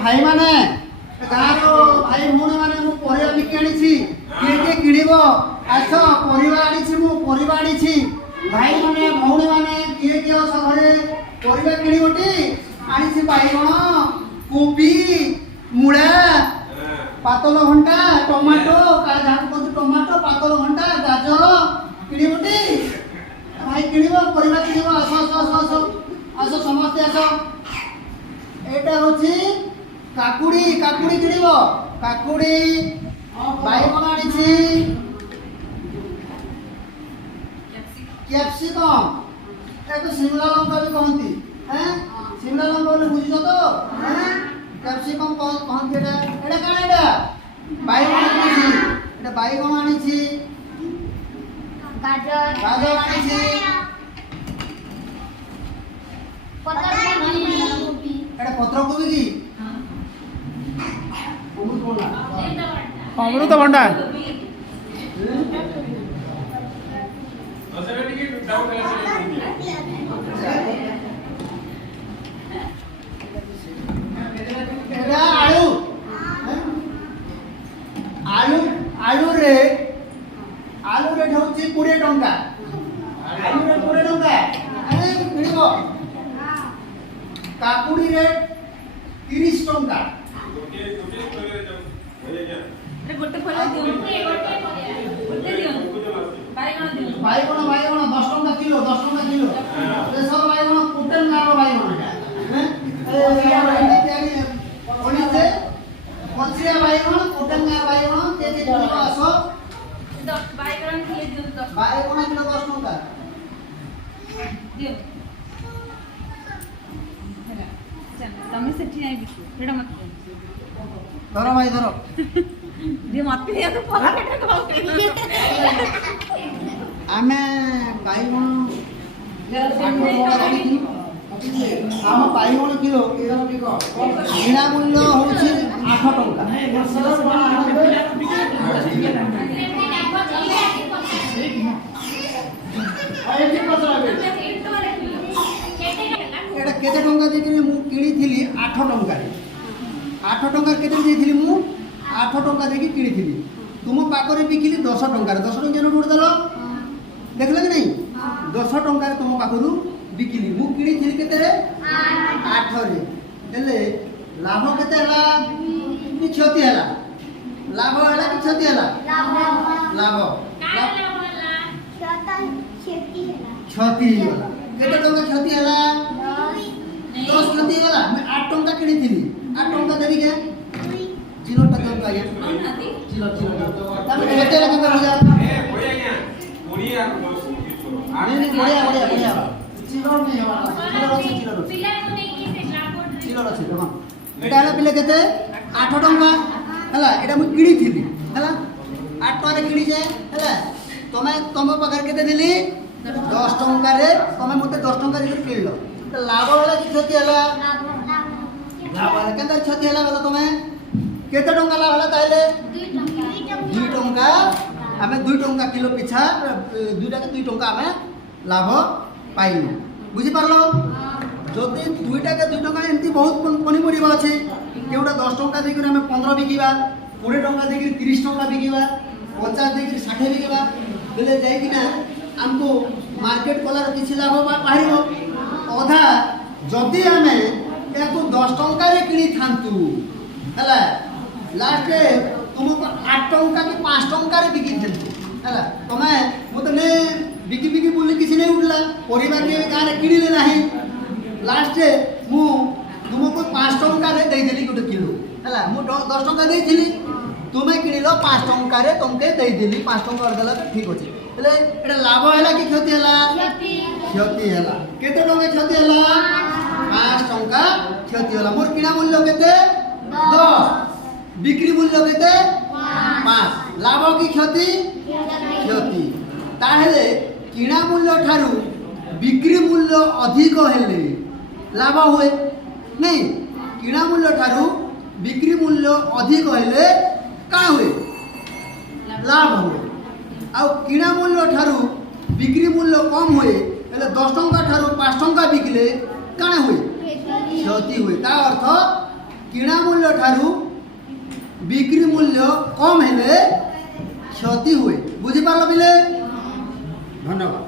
भाई माने गाँव भाई भौणी माने मु परिवा बिकी आनिछि किए किए किनिबो आस परिवा आनिछि मु परिवा आनिछि भाई माने भौणी माने किए किए अस घरे परिवा किनिबोटी आनिछि बाइगण कोबी मुळा पातल घंटा टमाटो काले जान को टमाटो पातल घंटा गाजर किनिबोटी भाई किनिबो परिवा किनिबो आस आस आस आस आस समस्त आस एटा होछि काकुड़ी काकुड़ी किनिबो काकुड़ी बाइगण आनिछि कैप्सिकम एतो शिमला लंका भी कहंती हैं शिमला लंका बोले बुझियो तो हैं कैप्सिकम कहंती एटा एटा काना एटा बाइगण आनिछि एटा बाइगण आनिछि गाजर गाजर आनिछि एटा पत्र कोबी की अमृत भंडा एटा आलू आलू आलू रेट होची 20 टंका आलू रेट 20 टंका अरे किनिबो काकुड़ी रेट 30 टंका बाइगण 10 टंका किलो ये सब बाइगण कुटन गारो बाइगण हैं कोनी से कोचिया बाइगण कुटन गारो बाइगण केते किलो आसो बाइगण किलो 10 टंका तमे सेठी आई बिकु एडा मत धरो भाई धरो जे मत दिया तो पॉकेट में खाओ आमे बाइगण आम बाइगण किलो किଣା मूल्य होଉଛି 8 टंका एटा केते टंका देकरी मु किणी थिली 8 टंका 8 टंका केते देथिली मु 8 टंका देकी किणी थिली तुम पाखरे बिकिली 10 टंका 10 टंका नोट देलो देखले कि नहीं 10 टंका तुम पाखरु बिकिली मु किणी थिली केते रे 8 रे हेले लाभ केते हला कि क्षति हला लाभ हला कि क्षति हला लाभ क्षति हला केते टंका क्षति हला 10 क्षति हला मैं 8 टंका किणी थिली 8 टंका देबी के चिलो टका आया चिलो तब केते टका हो जा बढ़िया चिलो नहीं हवा चिलो रछि देखो एटा हला पिले केते 8 टंका हला एटा मु किणी थिली हला 8 टंका रे किणी जे हला तम पाखर केते दिली 10 टंका रे तमे मते 10 टंका दे किणलो तो लाभ हला कि क्षति हला लाभ हला केते क्षति हला बोलो तमे केते टंका लाभ हला ताइले 2 टंका आमे 2 टंका किलो पिछा 2 टाका 2 टंका आमे लाभ पाइनु बुझी पारलो जदि 2 टाका 2 टंका एंती बहुत पनी पड़िबो अछि केउटा 10 टंका देकरी आमे 15 बिकिबा 20 टंका देकरी 30 टंका बिकिबा 50 देकरी 60 बिकिबा बेले जाई किना हमको मार्केट कलार किछि लाभ पाहिबो अधा जदि आमे याको 10 टंका रे किनी थांतु हला लास्ट तुमको 8 टंका कि 5 टंका रे बिकी देलु हला तमे मते ने बिकी बिकी बोली किछि नै उठला परिवार के गां रे किनिले नाही लास्ट मु तुमको 5 टंका रे देई देली गोटे किलो हला मु 10 टंका देइथिली तुमे किनिलो 5 टंका रे तुमके देई देली 5 टंका देला तो ठीक अछि એટલે એટા લાભ ହେଲା कि क्षति ହେଲା क्षति ହେଲା केते टंका क्षति ହେଲା 5 टंका क्षति होला मोर किना मूल्य केते 10 बिक्री मूल्य केते 5 लाभ कि क्षति क्षति ताहेले किना मूल्य ठारू बिक्री मूल्य अधिक हेले लाभ हुए नहीं किना मूल्य ठारू बिक्री मूल्य अधिक हेले का हुए लाभ हुए आ किना मूल्य ठारू बिक्री मूल्य कम हुए हेले 10 टंका ठारू 5 टंका बिकले काने हुए क्षति हुए ता अर्थ কিଣା মূল্য ঠারু বিক্রি মূল্য কম হেলে ক্ষতি হুয়ে। বুঝিপারল পিলে? ধন্যবাদ।